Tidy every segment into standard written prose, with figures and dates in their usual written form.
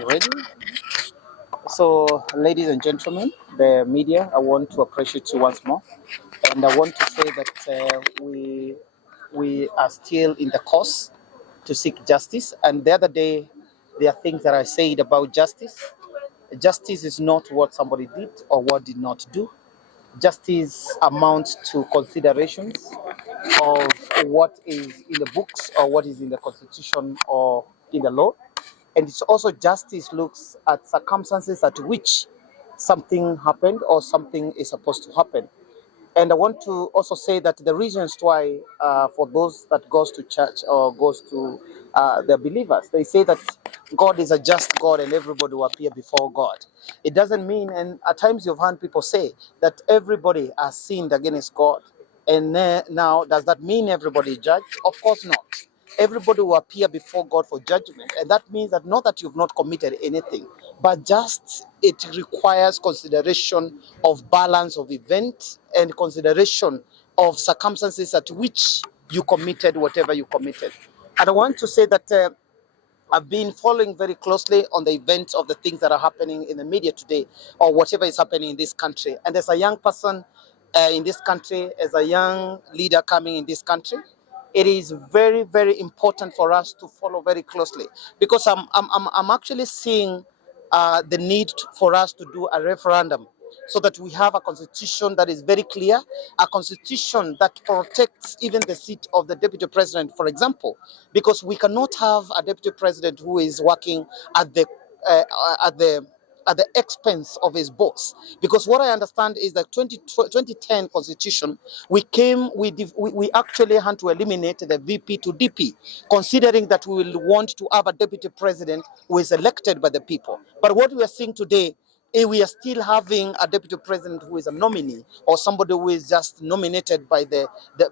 be ready. So, ladies and gentlemen, the media, I want to appreciate you once more, and I want to say that we are still in the course to seek justice. And the other day, there are things that I said about justice. Justice is not what somebody did or what did not do. Justice amounts to considerations of what is in the books or what is in the constitution or in the law. And it's also justice looks at circumstances at which something happened or something is supposed to happen. And I want to also say that the reasons why, for those that goes to church or goes to the believers, they say that God is a just God and everybody will appear before God. It doesn't mean, and at times you've heard people say that everybody has sinned against God. And now, does that mean everybody is judged? Of course not. Everybody will appear before God for judgment. And that means that not that you've not committed anything, but just it requires consideration of balance of event and consideration of circumstances at which you committed whatever you committed. And I want to say that I've been following very closely on the events of the things that are happening in the media today or whatever is happening in this country. And as a young person in this country, as a young leader coming in this country, it is very, very important for us to follow very closely because I'm actually seeing the need for us to do a referendum so that we have a constitution that is very clear, a constitution that protects even the seat of the deputy president, for example, because we cannot have a deputy president who is working at the uh, at the at the expense of his boss. Because what I understand is that 2010 constitution, we actually had to eliminate the VP to DP, considering that we will want to have a deputy president who is elected by the people. But what we are seeing today, we are still having a deputy president who is a nominee or somebody who is just nominated by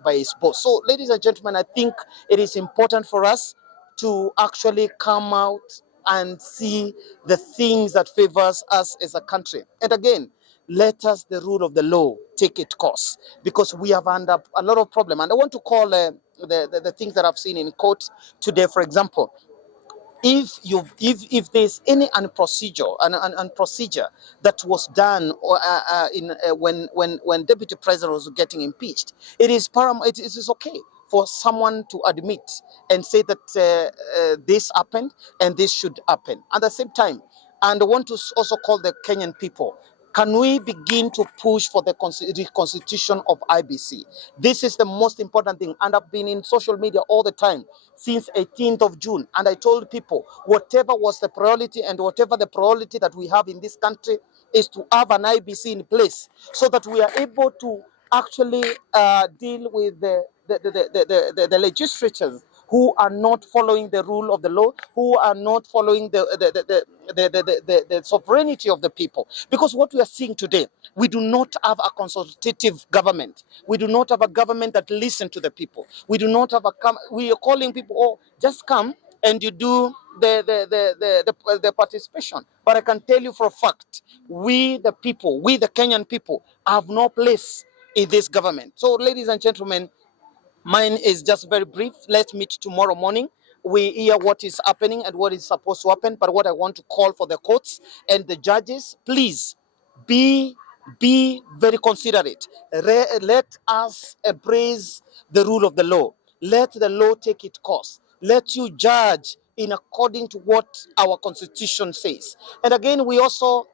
by his boss. So, ladies and gentlemen, I think it is important for us to actually come out and see the things that favors us as a country. And again, let us, the rule of the law, take its course because we have under a lot of problem. And I want to call the things that I've seen in court today, for example. If there's any procedure that was done or when deputy president was getting impeached, it is paramount. It is okay for someone to admit and say that this happened and this should happen at the same time. And I want to also call the Kenyan people. Can we begin to push for the reconstitution of IBC? This is the most important thing. And I've been in social media all the time since 18th of June. And I told people, whatever was the priority and whatever the priority that we have in this country is to have an IBC in place so that we are able to actually deal with the legislatures who are not following the rule of the law, who are not following the sovereignty of the people. Because what we are seeing today, we do not have a consultative government. We do not have a government that listens to the people. We do not have we are calling people, oh, just come and you do the participation. But I can tell you for a fact, we the people, we the Kenyan people, have no place in this government. So, ladies and gentlemen, mine is just very brief. Let's meet tomorrow morning. We hear what is happening and what is supposed to happen. But what I want to call for the courts and the judges, please be very considerate. Let us embrace the rule of the law. Let the law take its course. Let you judge in according to what our constitution says. And again, we also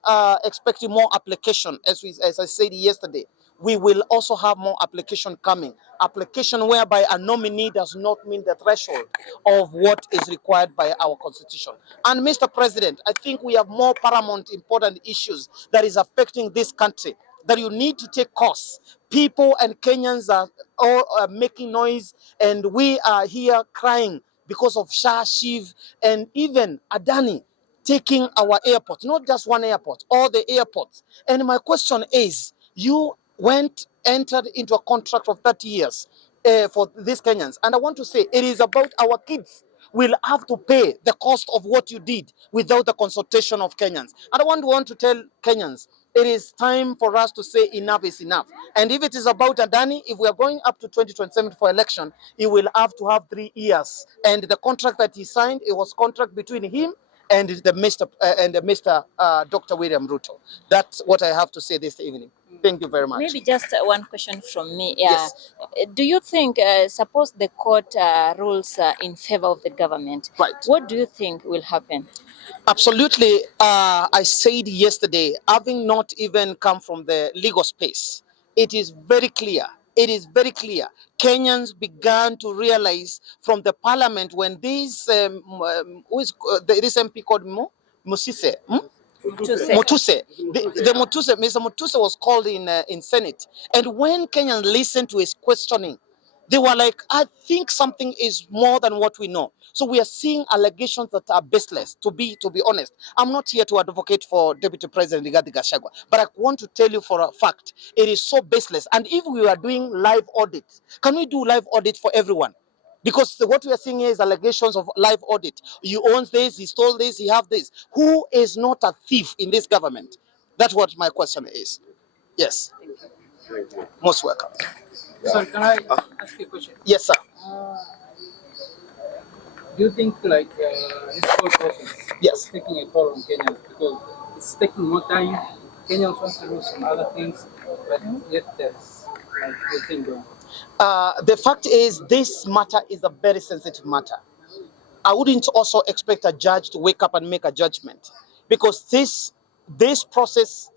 expecting more application, as I said yesterday. We will also have more application coming. Application whereby a nominee does not meet the threshold of what is required by our constitution. And Mr. President, I think we have more paramount important issues that is affecting this country that you need to take course. People and Kenyans are all making noise, and we are here crying because of Shah, Shiv, and even Adani taking our airport, not just one airport, all the airports. And my question is, you entered into a contract of 30 years for these Kenyans. And I want to say, it is about our kids will have to pay the cost of what you did without the consultation of Kenyans. And I want to tell Kenyans, it is time for us to say enough is enough. And if it is about Adani, if we are going up to 2027 for election, he will have to have 3 years. And the contract that he signed, it was contract between him and the Mr. Dr. William Ruto. That's what I have to say this evening. Thank you very much. Maybe just one question from me. Yes. Do you think, suppose the court rules in favor of the government, Right. what do you think will happen? Absolutely. I said yesterday, having not even come from the legal space, it is very clear. It is very clear. Kenyans began to realize from the parliament when this this MP called Musise, Mutuse, Mr. Mutuse was called in Senate, and when Kenyans listened to his questioning, they were like, I think something is more than what we know. So we are seeing allegations that are baseless, to be honest. I'm not here to advocate for Deputy President Rigathi Gachagua, but I want to tell you for a fact, it is so baseless. And if we are doing live audits, can we do live audit for everyone? Because what we are seeing here is allegations of live audit. He owns this, he stole this, he have this. Who is not a thief in this government? That's what my question is. Yes. Most welcome. Sir, can I ask you a question? Yes, sir. Do you think this whole process is taking a toll on Kenyans because it's taking more time? Kenyans want to do some other things, but yet there's like the thing going on. The fact is, this matter is a very sensitive matter. I wouldn't also expect a judge to wake up and make a judgment, because this process,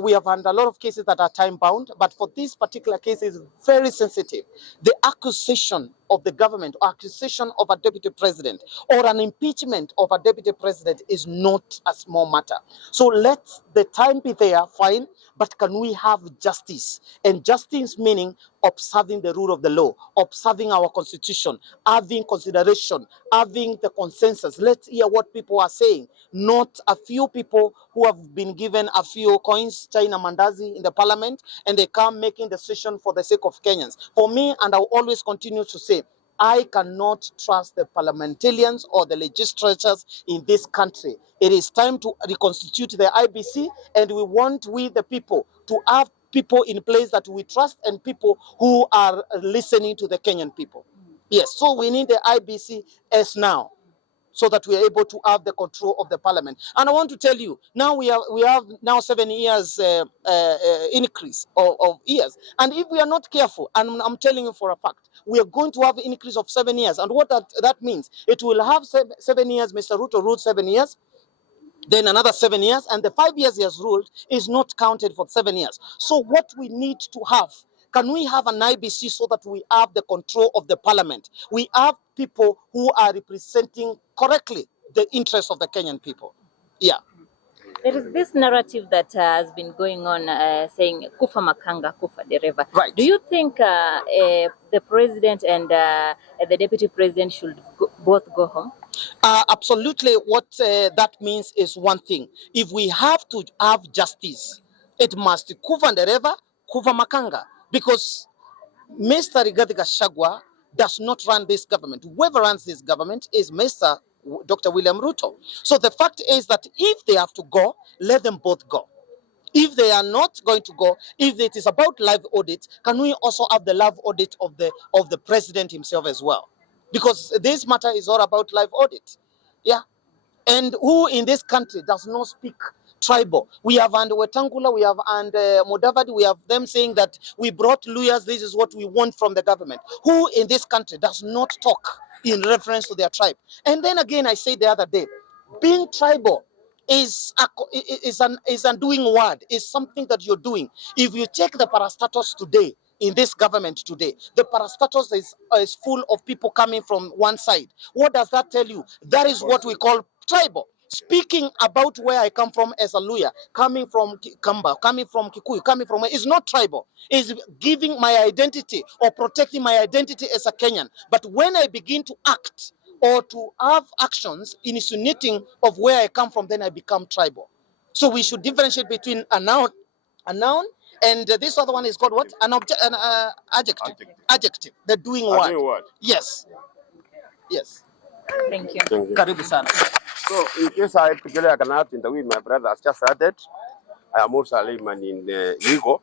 we have had a lot of cases that are time bound, but for this particular case is very sensitive. The accusation of the government, or accusation of a deputy president, or an impeachment of a deputy president is not a small matter. So let the time be there, fine, but can we have justice? And justice meaning observing the rule of the law, observing our constitution, having consideration, having the consensus. Let's hear what people are saying, not a few people who have been given a few coins, China Mandazi, in the parliament, and they come making decision for the sake of Kenyans. For me, and I'll always continue to say, I cannot trust the parliamentarians or the legislatures in this country. It is time to reconstitute the IBC, and we the people, to have people in place that we trust and people who are listening to the Kenyan people. Yes, so we need the IBC as now, so that we are able to have the control of the parliament. And I want to tell you, now we have now 7 years increase of years. And if we are not careful, and I'm telling you for a fact, we are going to have an increase of 7 years. And what that means, it will have 7 years, Mr. Ruto ruled 7 years, then another 7 years, and the 5 years he has ruled is not counted for 7 years. So what we need to have, can we have an IBC so that we have the control of the parliament? We have people who are representing correctly the interests of the Kenyan people. Yeah. There is this narrative that has been going on saying kufa makanga, kufa dereva. Right. Do you think the president and the deputy president should both go home? Absolutely. What that means is one thing. If we have to have justice, it must kufa dereva, kufa makanga. Because Mr. Rigathi Gachagua does not run this government. Whoever runs this government is Mr. Dr. William Ruto. So the fact is that if they have to go, let them both go. If they are not going to go, if it is about live audit, can we also have the live audit of the president himself as well? Because this matter is all about live audit. Yeah. And who in this country does not speak tribal? We have and Wetangula, we have and Mudavadi, we have them saying that we brought lawyers, this is what we want from the government. Who in this country does not talk in reference to their tribe? And then again, I said the other day, being tribal is an undoing word, is something that you're doing. If you take the parastatus today, in this government today, the parastatus is full of people coming from one side. What does that tell you? That is what we call tribal. Speaking about where I come from as a lawyer, coming from Kamba, coming from Kikuyu, coming from, is not tribal. It's giving my identity or protecting my identity as a Kenyan. But when I begin to act or to have actions insinuating of where I come from, then I become tribal. So we should differentiate between a noun, and this other one is called what? An adjective. Adjective. The doing word. Yes. Yes. Thank you. Karibu sana. So, in case I particularly cannot interview my brother has just started, I am also a layman in legal.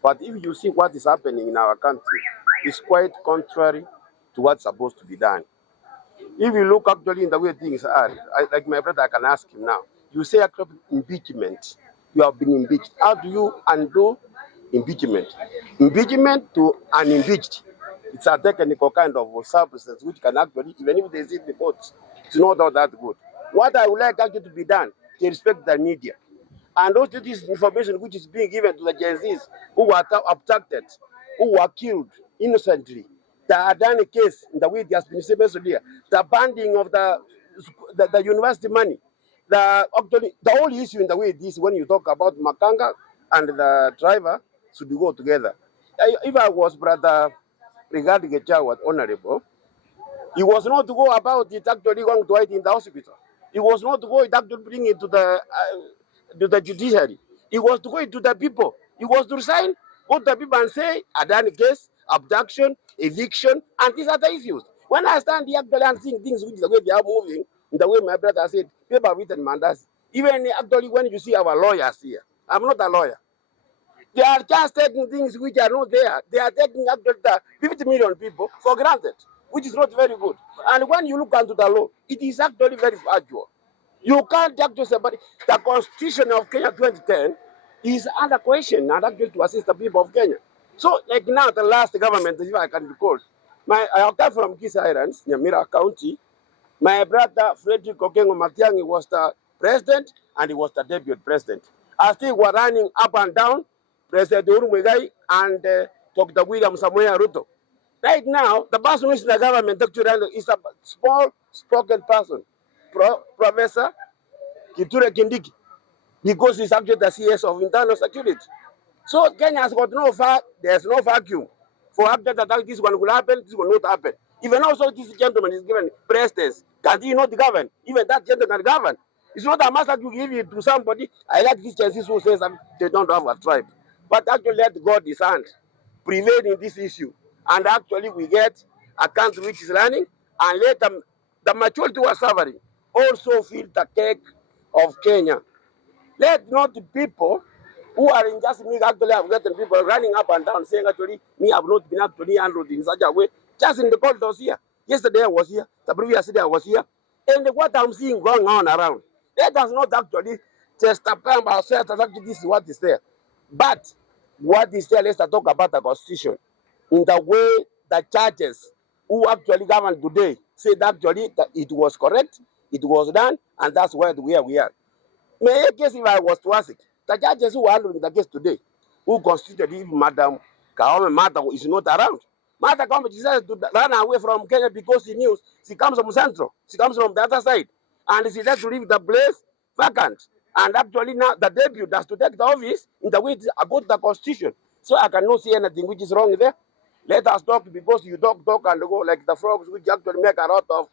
But if you see what is happening in our country, it's quite contrary to what's supposed to be done. If you look actually in the way things are, like my brother, I can ask him now. You say actually impeachment. You have been impeached. How do you undo impeachment? Impeachment to unimpeached. It's a technical kind of substance which can actually, even if they see the votes, it's not all that good. What I would like actually to be done, to respect the media. And also this information which is being given to the Gen Zs who were abducted, who were killed innocently. The Adani case, in the way it has been said earlier, the banding of the university money, actually the whole issue in the way it is when you talk about Makanga and the driver should go together. If I was brother regarding Gachagua honorable, he was not to go about it actually going to hide in the hospital. He was not to go it actually bring it to the judiciary. He was to go to the people. He was to resign, go to the people and say, Adani case, abduction, eviction, and these are the issues. When I stand here actually and seeing things which the way they are moving, in the way my brother said, paper written mandates. Even actually when you see our lawyers here, I'm not a lawyer. They are just taking things which are not there. They are taking actually the 50 million people for granted, which is not very good. And when you look into the law, it is actually very fragile. You can't actually say, but the Constitution of Kenya 2010 is under question and actually to assist the people of Kenya. So, like now, the last government, if I can recall, I come from Kisa Islands, Nyamira County. My brother Frederick Okengo Matiang'i was the president and he was the deputy president. As they were running up and down, President Uhuru Muigai and Dr. William Samoei Ruto. Right now, the person who is in the government actually is a small spoken person, Professor Kithure Kindiki, because he's actually the CS of internal security. So Kenya has got there's no vacuum for after that this one will happen, this will not happen. Even also this gentleman is given precedence. Can he not govern? Even that gentleman can govern. It's not a matter to give it to somebody. I like these chances who says they don't have a tribe. But actually let God his hand prevail in this issue. And actually we get a country which is running and let them, the majority who are suffering also feel the cake of Kenya. Let not the people who are in just me actually have gotten people running up and down saying actually me have not been actually handled in such a way. Just in the corridors here. Yesterday I was here, the previous day I was here. And what I'm seeing going on around, let us not actually just apply ourselves as actually this is what is there. But what is there, let's talk about the Constitution. In the way the judges who actually govern today said actually that it was correct, it was done, and that's where we are. May I guess if I was to ask it, the judges who are handling the case today, who constituted if Madam Kaome Mata is not around. Mata Kaome decided to run away from Kenya because she knew she comes from Central, she comes from the other side, and she had to leave the place vacant. And actually now the deputy has to take the office in the way it is according to the Constitution. So I cannot see anything which is wrong there. Let us talk because you talk and go like the frogs which actually make a lot of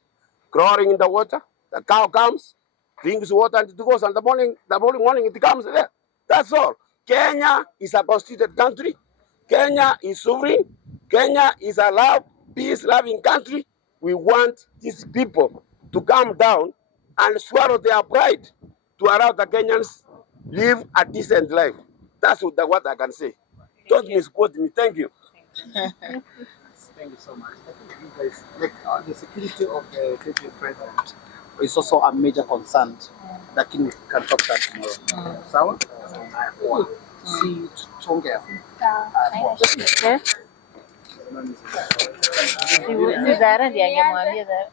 crawling in the water. The cow comes, drinks water and it goes, and the morning morning it comes there. That's all. Kenya is a constituted country. Kenya is sovereign. Kenya is a love, peace-loving country. We want these people to calm down and swallow their pride to allow the Kenyans live a decent life. That's what I can say. Don't misquote me. Thank you. Thank you so much. I think you guys, like the security of the deputy president is also a major concern. That we can talk that tomorrow. Sawa? Si tuongea. Si Zara ndiye angemwambia Zara.